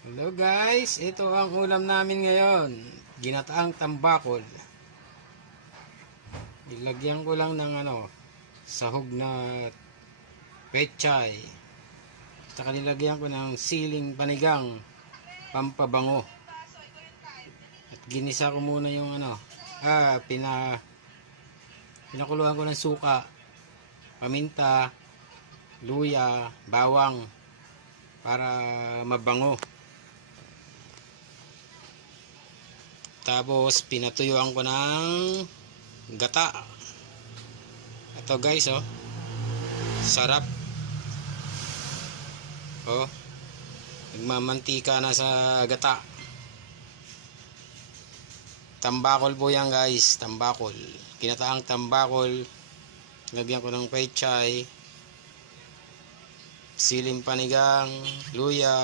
Hello guys, ito ang ulam namin ngayon. Ginataang tambakol. Ilagyan ko lang ng sahog na pechay. Saka nilagyan ko ng siling panigang pampabango. At ginisa ko muna yung pinakuluan ko ng suka, paminta, luya, bawang para mabango. Tapos pinatuyuan ko ng gata. Ito guys, sarap. Nagmamantika na sa gata. Tambakol po yan guys, tambakol. Kinataang tambakol. Lagyan ko ng pechay, siling panigang, luya,